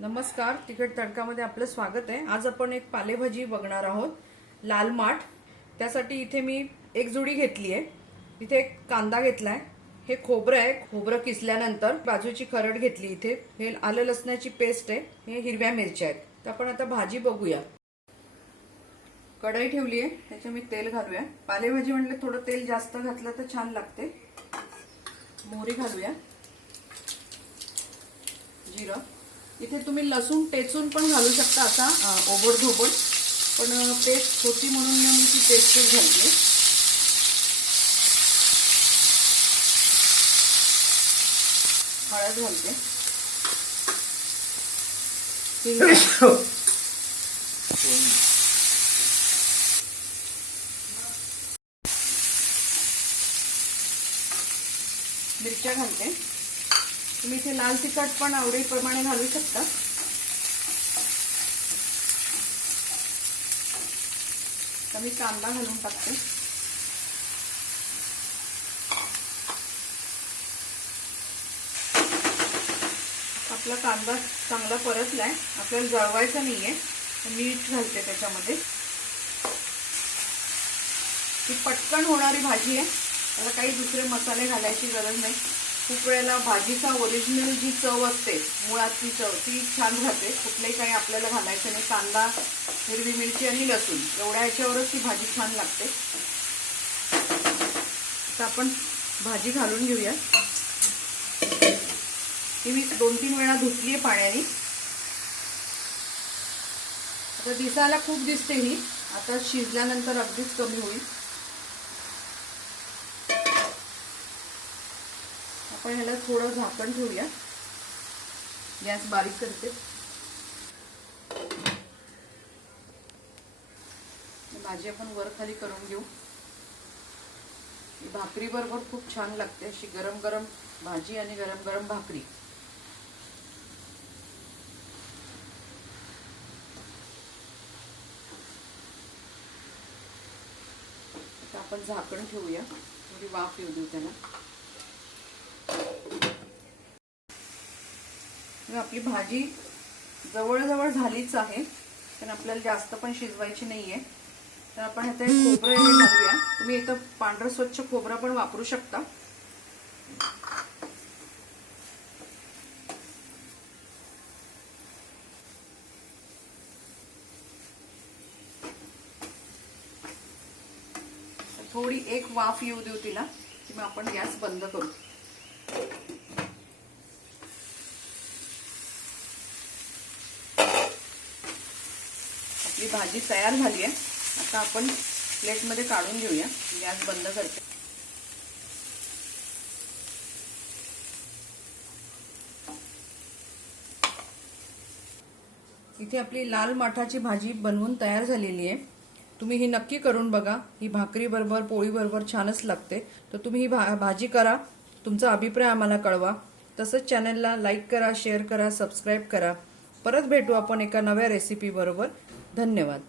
नमस्कार, तिखट तडकामध्ये आपलं स्वागत आहे। आज आपण एक पालेभाजी बघणार आहोत, लाल माठ। त्यासाठी इथे मी एक जुडी घेतली आहे। इथे एक कांदा घेतलाय, हे खोबरं आहे, खोबरं किसल्यानंतर बाजूची खरड घेतली। इथे हे आलं लसणाची पेस्ट आहे, हे हिरव्या मिरच्या आहेत। तर आपण आता भाजी बघूया। कढई ठेवली आहे, त्याच्यात मी तेल घालूया। पालेभाजी म्हणजे थोडं तेल जास्त घातलं तर छान लागते। मोहरी घालूया, जिरं। इथे तुम्ही लसूण टेचून पण घालू शकता, असा ओबडधोबड, पण पेस्ट होती म्हणून मी ती पेस्ट घालते। हळद घालते, मिरच्या घालते। तुम्ही इथे लाल तिखट पण आवडीप्रमाणे घालू शकता। तर मी कांदा घालून टाकते। आपला कांदा चांगला परतलाय, आपल्याला जळवायचा नाहीये। मीठ घालते त्याच्यामध्ये। ही पटकन होणारी भाजी आहे, त्याला काही दुसरे मसाले घालायची गरज नाही। खूप वेळेला भाजीचा ओरिजिनल जी चव असते, मुळातली चव, ती छान राहते। कुठलेही काही आपल्याला घालायचं नाही, कांदा, हिरवी मिरची आणि लसूण एवढ्या ह्याच्यावरच ती भाजी छान लागते। आता आपण भाजी घालून घेऊया। ती मी 2-3 वेळा धुतली आहे पाण्याने। आता दिसायला खूप दिसते ही, आता शिजल्यानंतर अगदीच कमी होईल। आपण ह्याला थोडं झाकण ठेवूया, गॅस बारीक करते। भाजी आपण वर खाली करून घेऊ। भाकरी बरोबर खूप छान लागते, अशी गरम गरम भाजी आणि गरम गरम भाकरी। आता आपण झाकण ठेवूया, थोडी वाफ येऊ देऊ त्याला। आपली भाजी जवळजवळ झालीच आहे, पण आपल्याला जास्त पण शिजवायची नाहीये। तर आपण आता खोबरं हे घालूया। तुम्ही इथं पांढरं स्वच्छ खोबरं पण वापरू शकता। थोडी एक वाफ येऊ देऊ तिला, की मग आपण गॅस बंद करू। आपली भाजी तयार झाली आहे। आता आपण प्लेटमध्ये काढून घेऊया, गॅस बंद करते। इथे आपली लाल माठाची भाजी बनवून तयार झालेली आहे। तुम्ही ही नक्की करून बघा, ही भाकरी बरोबर पोळी बरोबर छानच लागते। तर तुम्ही ही भाजी करा, तुमचा अभिप्राय आम्हाला कळवा। तसंच चॅनलला लाईक करा, शेअर करा, सबस्क्राईब करा। परत भेटू आपण एका नव्या रेसिपी बरोबर। धन्यवाद।